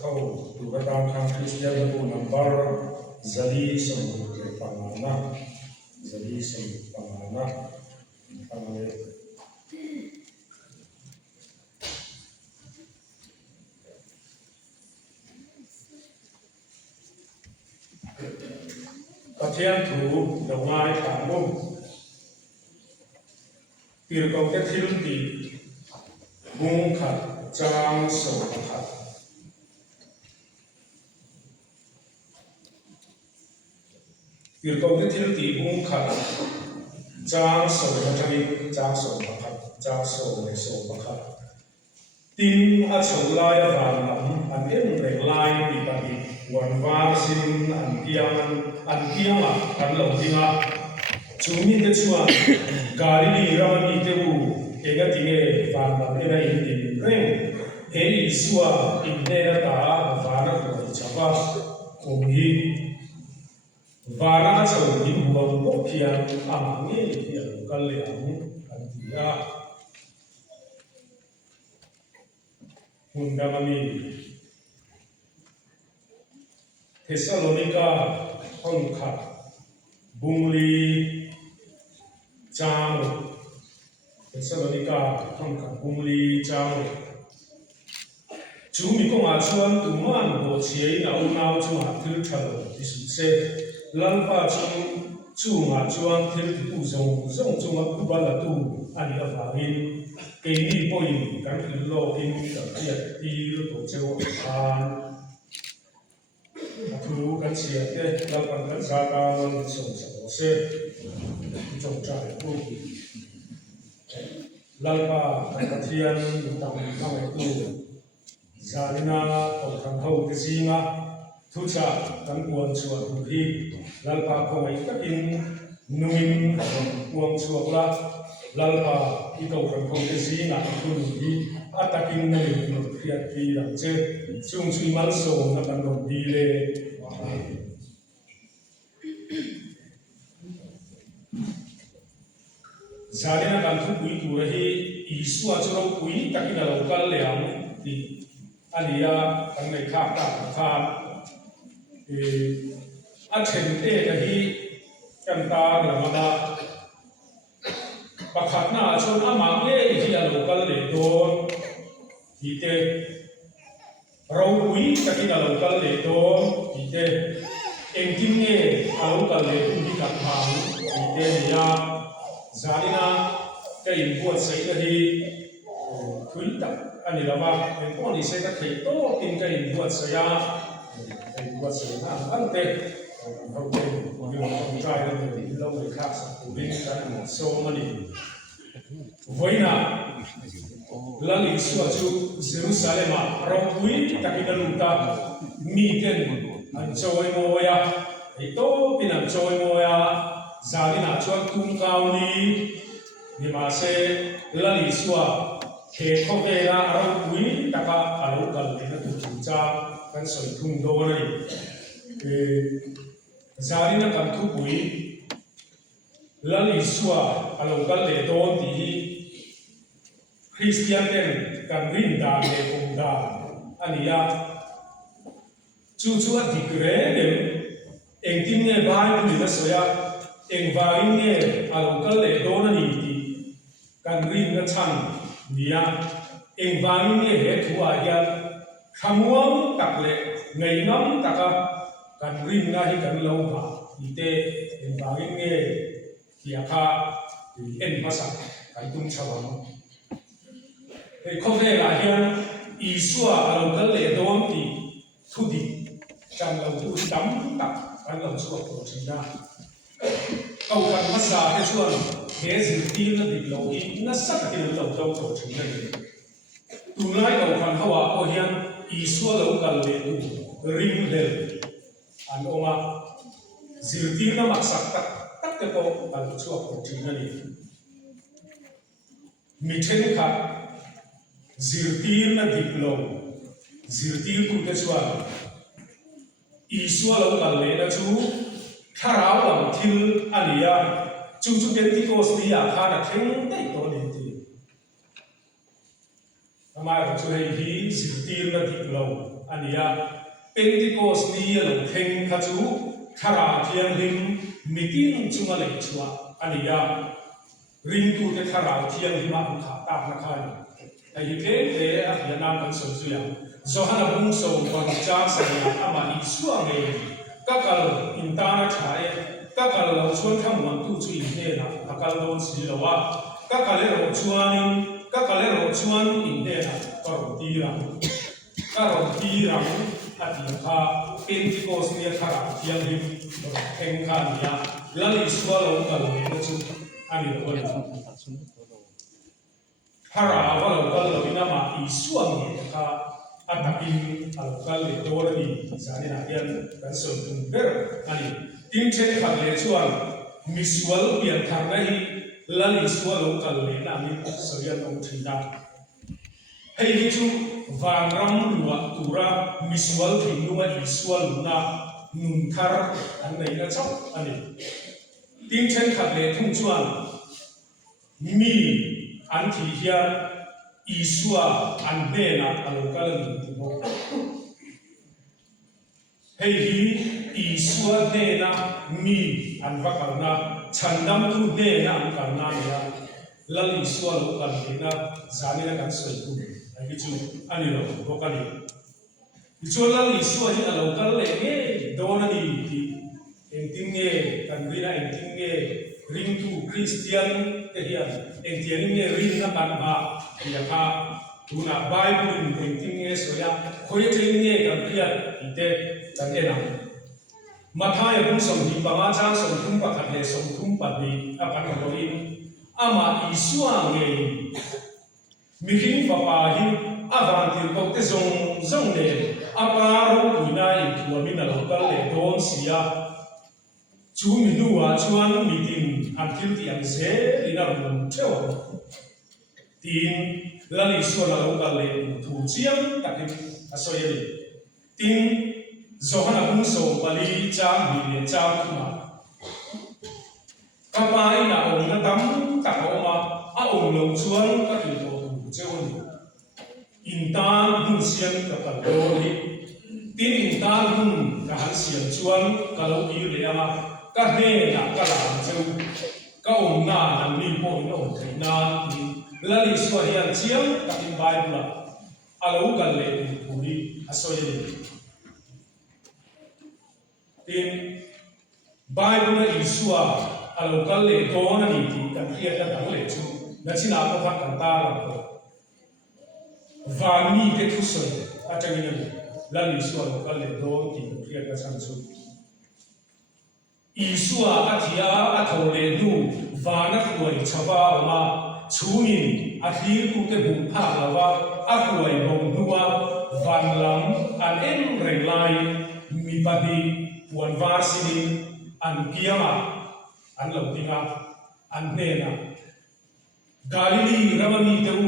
Oh, tu datang kang Kristian itu number jadi sembuh pangana, jadi sembuh pangana, pangana. Katian tu dawai kamu, pirkau ketil di bungkat jang sokat. Pirkau ketil di bungkat jang sokat jadi jang sokat. Tin achau lai avanam an reng lai di tadi wan var sin an tiang an lo dinga chumi te chuan gari ni ram ni te bu ega tinge vanam ega in reng he isua in ne ta vana ko chava ko hi vana chau ni bu ko khian am ni ya kal le an dia Undamani Thessalonica Hongka Bungli Chang Thessalonica Hongka Bungli Chang Chú mi công à chuan tụ man bộ chế na u nao chu hạt thứ thờ thì sự se lan pa chu ngà chuan thứ thì tu dòng chu ngà tu ba là tu anh là vàng cái này bôi cái lô in cái tiệt đi rồi tổ chức ăn thu cái chuyện đấy là phần cái giá cả nó sống sẽ trồng trọt bôi lần ba cái thiên tầm năm ấy tu gia đình ở thành hậu cái gì mà thu cha cái buồn chuột tu hi lần ba không ấy các in nuôi buồn chuột là lalpa ikaw kan kong kasi na ikun di atakin na yung fiat pirang che chung chui malso na kan kong dile zari na kan thu pui tu rahi isu achuro pui takin na lokal leang di alia kan nei khak ta khan a chen te rahi kan ta lamada pakhat na chon ama nge hi a local le don hi te ro pui takin a local le don hi te engkim nge a local le tu hi kan phang hi te nia zanina ka in buat sei la hi thui tak ani lama en ko ni se ta thei to tin ka in buat saya en buat sei na ante hau te ni mo ko trai la ni lo le khak sa ku bin kan so mani Voina lali suatu Jerusalem rokui tapi keluta miten ancoy moya itu pinam coy moya zalina cuan tungkau ni di masa lali sua ke kovera rokui taka alu kalina tujuca kan soy tungdo ni zalina kan tupui lali sua alu kalle don di Christian den kan rinda le kumda ania chu adigre dem engtim ne bai ni na soya engvain ne alu kalle don ani di kan rin na chan nia engvain ne he thua ya khamuam takle ngeinam taka kan rin na hi kan lo ba ite engvain ne kia kha en masa kai tum chawam e khove la hian isua alo kal le dom ti thudi cham lo tu dam tak kan lo chu ko china kau kan masa he chuan he zil ti na dik lo hi na sak ti lo to to china ni tu nai kau kan hawa o hian isua lo kal le tu ring le an oma zil ti na mak sak tak te ko al chu ko china ni mi then kha zirtir na diplo zirtir ku te chuan isua lo kal le na chu tharau lam thil alia chu pentecost dia kha na theng dei to ni ti amai chu hei hi zirtir na diplo ania Pentecost ni lo theng khachu thara thiang him meeting chunga le chua ania ring tu te thara thiang hima kha ta na khai ai ke te a yana kan so chu ya Zohana bung so bang cha sa ama isu ame kakal intana thai kakal lo chuan tham wan tu chu in na kakal don si lo wa kakal ro chuan in na ka ro ti ra ati kha Pentecost ni thara thiang him theng kha nia lali suwa lo ka lo ni chu ani lo ni thara wa lo ka lo ina ma isu ame kha atakin alkal le dor ni zani na yan kan so tum ber ani tin chen kha le chuan misual pian thar na hi lali suwa lo ka le na mi so yan ong thina hei hi chu vang ram luwa tura misual thinguma isual na nun thar an nei na chau ani tin chen kha le thung chuan mi an thi hian Isua anbena alokalan mo. Hei hi Isua nena mi anvakalna chandam tu nena ankalna ya lal Isua lokal nena zani na kan soitu. Ai chu ani lo lokali. Chu lal Isua hi alokal le nge dona ni engting nge kan rina engting nge ring tu Christian te hian engtian nge ring na kan ba ya ka tuna Bible engting nge soya khoi te nge kan hian ite kan ena mathai bung som hi ba ma cha som thum pa khat le som thum pa ni a kan ro in ama Isua nge mi ring pa pa hi avan ti ko te zong le apa ro kuina in thua min na lokal le don sia chú mình nuôi chuan mình tin ăn thiếu thì ăn dễ thì nó cũng theo tin là lý số là lâu cả lệ thủ chiếm đặc biệt là số gì tin do hắn cũng số bali trang bị để trang mà các bạn là ông nó tắm các ông mà ông lâu chuan các kiểu thủ chiếu in tan cũng xiên các đồ đi tin in tan cũng cả hắn xiên chuan cả lâu kia để mà các nơi là các làm châu các ông na làm đi bộ nó ông thấy na là lý số hiện chiếm các tin bài là alo gần lệ thủ đi soi đi tin bài là lý số alo gần lệ đó là gì thì các kia là đẳng lệ chú là chỉ là có phát cảnh ta là và mi cái thứ soi ở trong này là lý số alo gần lệ đó thì các kia là sang chú Isua athia athole nu vana khuai chawa ma chumin athir ku te bum pha lawa akhuai bom nuwa van lam an em relai mi padi wan vasini an kiama an lopinga an nena galili ramani teu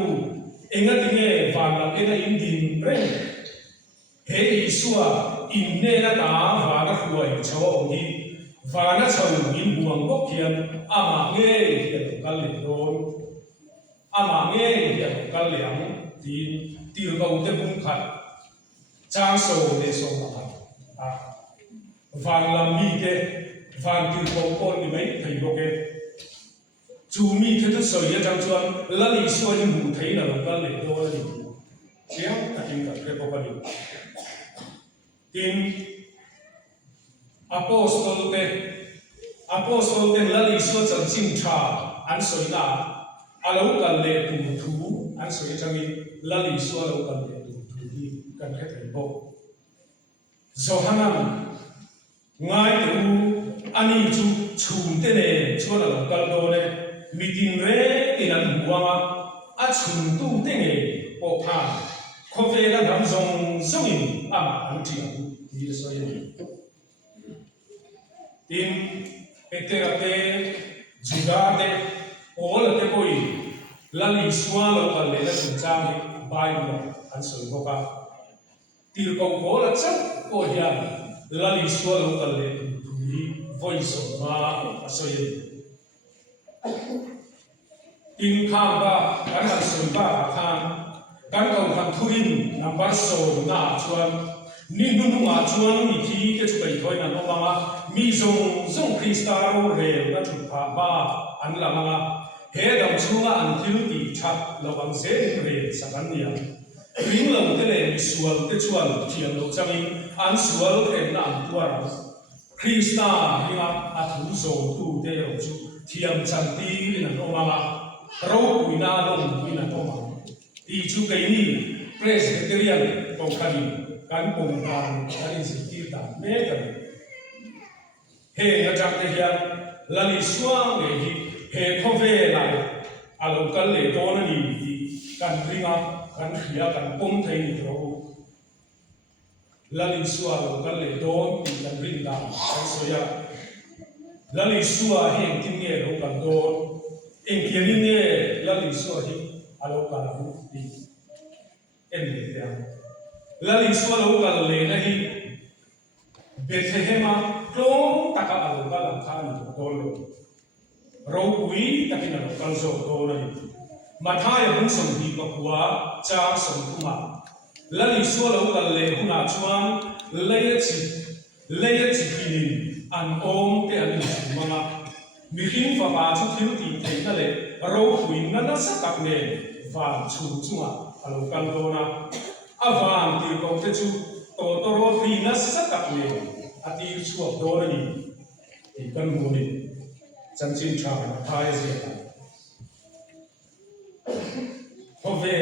engatinge van lam ena indin reng he Isua innena ta vana khuai chawa ni và nó sầu in buồn bốc kiền ama nghe hiện cái lệ đồn ama nghe hiện cái liang thì tiêu cầu te bung khát trang sầu để sầu mà vàng làm mi ke vàng tiêu cầu con thì mấy thầy bốc ke chú mi thế thức sầu ya trang chuan là lý số những vụ thấy là cái lệ đồn là gì kéo cả tin cả cái bốc cái tin Apostol te lali so chan chim tha an soi na alo kan le tu thu an soi changi lali so alo kan le tu thu hi kan khe thei bo Johanan ngai tu ani chu chum te ne chona lo kal do ne mitin re inan buanga a chum tu te ne po pha kho ve la nam zong in ama an ti ni so ye in eterate judate all te koi lali swalo ka le la chang bible an so boka tir ko ko la chak ko ya lali swalo ka le ni voice of ma asoye in kha ba kan so ba kha kan kau kan thurin number so na chuan ni nu nu a chuan ni thi ke chu kai thoi na no mama mi zong zong kristaro re na thu pha ba an la manga he dam chunga an thil ti chat lo bang se re sakan nia ring lo te le mi sual te chuan thiam lo changin an sual em na an tuara krista hinga a thu zo tu te ro chu thiam chan ti na no mama ro kuina long kuina no mama ti chu kai ni presbyterian ko khani kan pong dan kan institute ta me kan he na chak te hian lali suang le hi he khove lai alo kal le don ni ti kan ringa kan khia kan pom thei ni ro lali suwa lo kal le don ti kan ring da sai soya lali suwa he tin nge ro kan don en kiani nge lali suwa hi alo kal hu ti en le ya lali suwa lo kal le na hi Bethlehem klong taka alo kal kha ni do lo ro ui takin alo kal zo do na ni mathai bung som hi pa kwa cha som kuma lali suwa lo kal le huna chuan leya chi kinin an om te an ni mama mi hin fa ba chu thil ti thei na le ro ui na na sa tak ne va chu chunga alo kal do na avan ti ko te chu to ro ri na sa tak ne ati chu do na ni ti kan mu ni chan chin cha na thai zia khove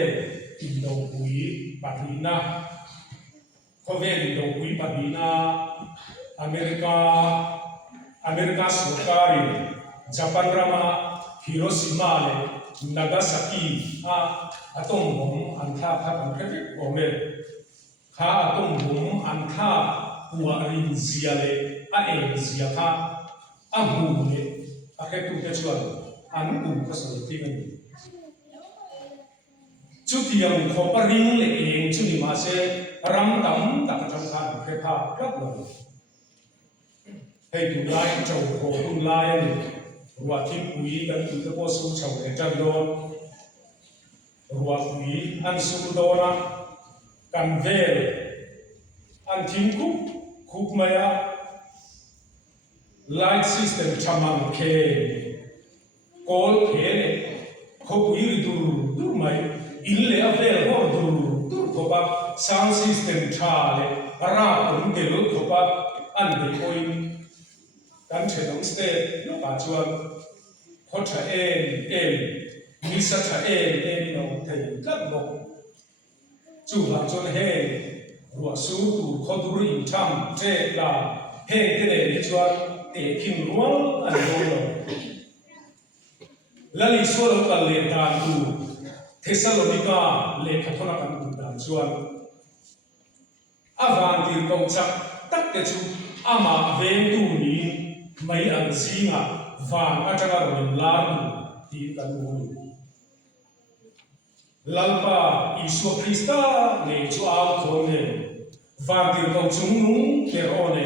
ti do ui patina khove ti do ui patina Amerika Sokari Japan Rama Hiroshima le Nagasaki atom bom an tha kha kan khe ome kha atom bom an tha wa rin zia le a en zia kha a mu le a khe tu te chuan an ku ka so ti ngi chu tiam kho pa ring le eng chu ni ma se ram tam ta ka chang kha khe pha klap lo hay tu lai chầu khổ tu lai này rùa thịt quý cần tu cái bó su chầu để chân đôn rùa quý ăn su đôn á cần về ăn thím khúc mày á light system chamang khe call khe này khúc quý du mày in lệ về ho du khúc bác sound system cha lệ ra cũng để lúc khúc bác ăn để coi kan che dong ste no pa chuan kho tha em mi sa tha em no thei kat no chu la chon he ro su tu kho du ri tham che la he te le ni chuan te kim rual an do no la li so lo ka le ta tu Thessalonica le kha thona kan tu dan chuan avan tir kong chak tak te chu ama ven tu ni mai an zinga van atanga ron lar ti kan mu lalpa isu krista ne chu al thone van ti ko chung nu ke one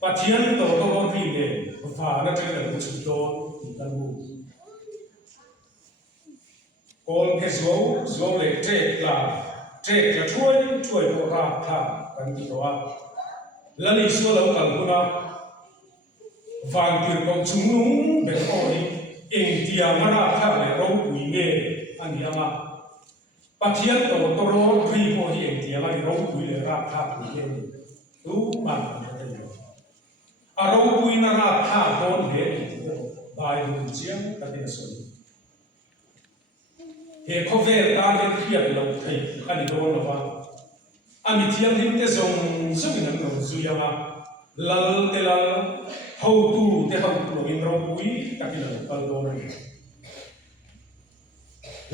pathian to ri ne va na te le chu do ti kan mu kol ke zo le te la thuai do ra tha kan ti to a lali so lo kan kuna van tir ko chungung be oi eng tia mara kha le ro pui nge ani ama pathian to ro ri ho hi eng tia ma ro pui le ra kha pui nge tu man te le a ro pui na ra kha don he bai du chiang ta te so he kho ve ta le khiat lo thei ani do lo wa ami thiam him te zong zong nan no zu ya ma lal te lal how tu in ro pui takila kal do na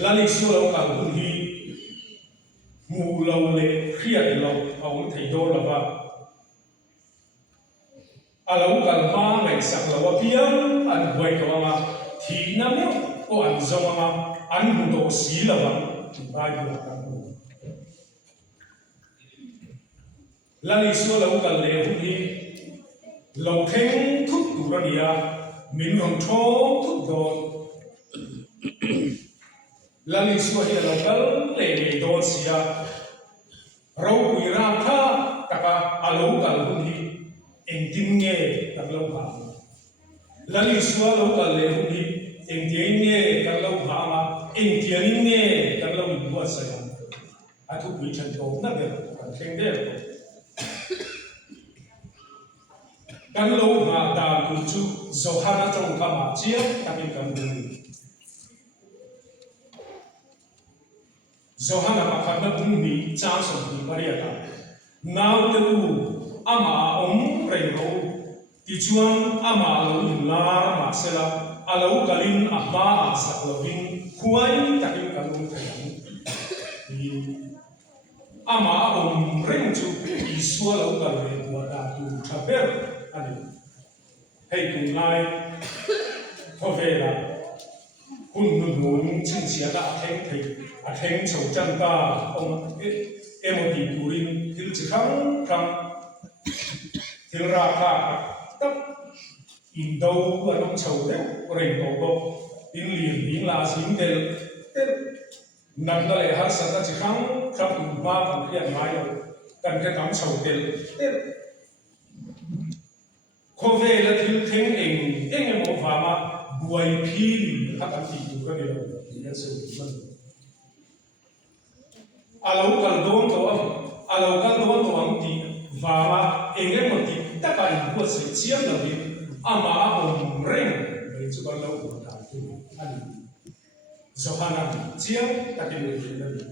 lali so lo ka hu hi mu lo le khia lo aung thei do la ba alo kal ma mai sak lo wa pian an hoi ko ma thi na mo ko an zo ma an hu do si la ba ba ju la ka lali so lo kal le hu hi lâu khen thúc đủ ra đi à mình còn cho thúc rồi lần đi xua hi lâu cỡ lệ nghề đồn xìa râu quỳ ra tha taka alo cả luôn hi em tin nghe các lâu hà lần đi xua lâu cả lệ luôn hi em tin nghe các lâu hà mà em tin nghe các lâu bị buốt xìa à thu quý chân tổ nát được còn khen đẹp các lâu hà đàn cùng chú dầu hana trong cả mà chia các em cầm đường Zohana makana bumi chance of Mariata. Now the ama rego, Tichuan ama in la Marcella, alo galin ama saklovin, Huay takin kalun ama renju iswalo galin wada to travel and hey kunai Hovela. Hun nun chinh xia đã thèn chầu chân ta ông em một tỷ tuổi thì chỉ khăng khăng thì ra cả tất in đâu và nông chầu đấy rồi tổ bộ in liền là dính del nằm đó lại hát sang ta chỉ khăng khăng tụi ba còn cái mai rồi cần cái tấm chầu del khó về là thiếu thèn em một vài mà buổi phi hát ăn thịt cái điều thì nó sẽ bị mất. Alo cần đón tổ ông thì và mà em một tí tất cả những sự chiếm là vì ama hồng rèn để cho con lâu của ta thì anh Johanna chiếm tất cả những điều này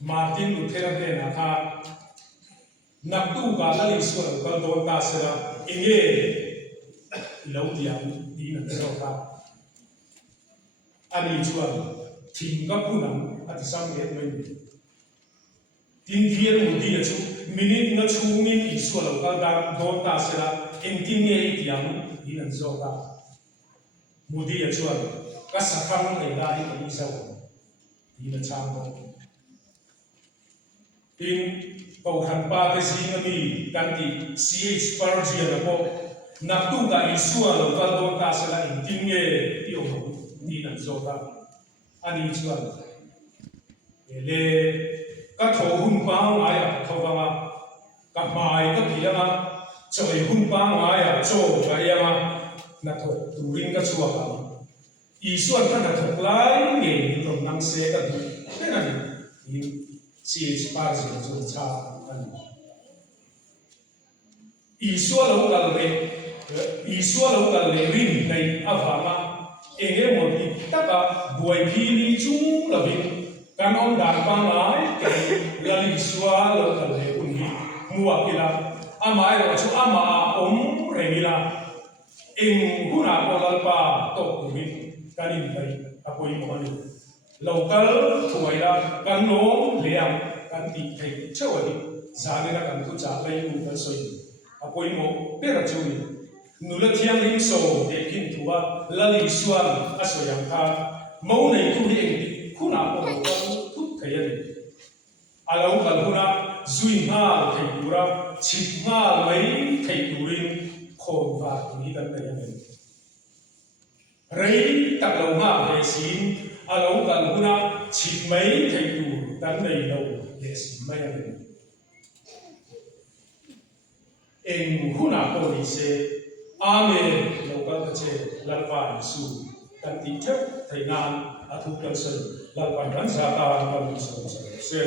Martin Luther bên là ha nạp tu cả là lịch sử con đón ta sẽ là em lâu diam đi nằm trong đó anh chuan thình các phụ nữ ở trong cái mình tin thiên một đi chú minute nó chú min ý số lâu các đàn đón ta sẽ là em tin nghe diam đi nằm trong đó một đi chuan các sản phẩm này là những cái sao đi nằm trong đó tin cầu thần ba cái gì nó đi đăng ký CH Pargia là bộ nạp tu cả Isua lâu các đón ta sẽ là em tin nghe yêu đi nằm trong đó anh đi chuan le các thổ hun bang ai à thổ bang à các mai các kia mà trời hun bang ai à chỗ cái em à na thổ tu ring các chùa à Isua các na thổ lại nghề trong năng xe các thứ thế này thì chỉ ba giờ rồi cha anh Isua lâu cả le ring này avama em một tí tất cả buổi phi đi chung là vì căn ông đàn bang lại cái là lý xóa là cái lệ quân đi mua cái là ama là chú ama ông rèn là em cũng là có lần ba tổ của mình cái này vậy à coi một cái lâu cỡ tuổi là căn nón liang căn tị thấy chơi đi giá này là căn tu trả lấy một cái sợi à coi một biết là chú nula thiang lim so de kin thua lali suan asoyang kha mo nei tu hi khuna ko thuk thaya ni alo kal huna zui nga thai pura chip nga mai thai turin khon va ni dan da ni rei tak lo nga he sin alo kal huna chip mai thai tu dan nei lo he sin mai ni en huna ko ni se Amen. Lâu các chế lạc vạn su tăng tí chấp thầy nan a thu cân sân lạc vạn rắn gia ta và mình sống sẽ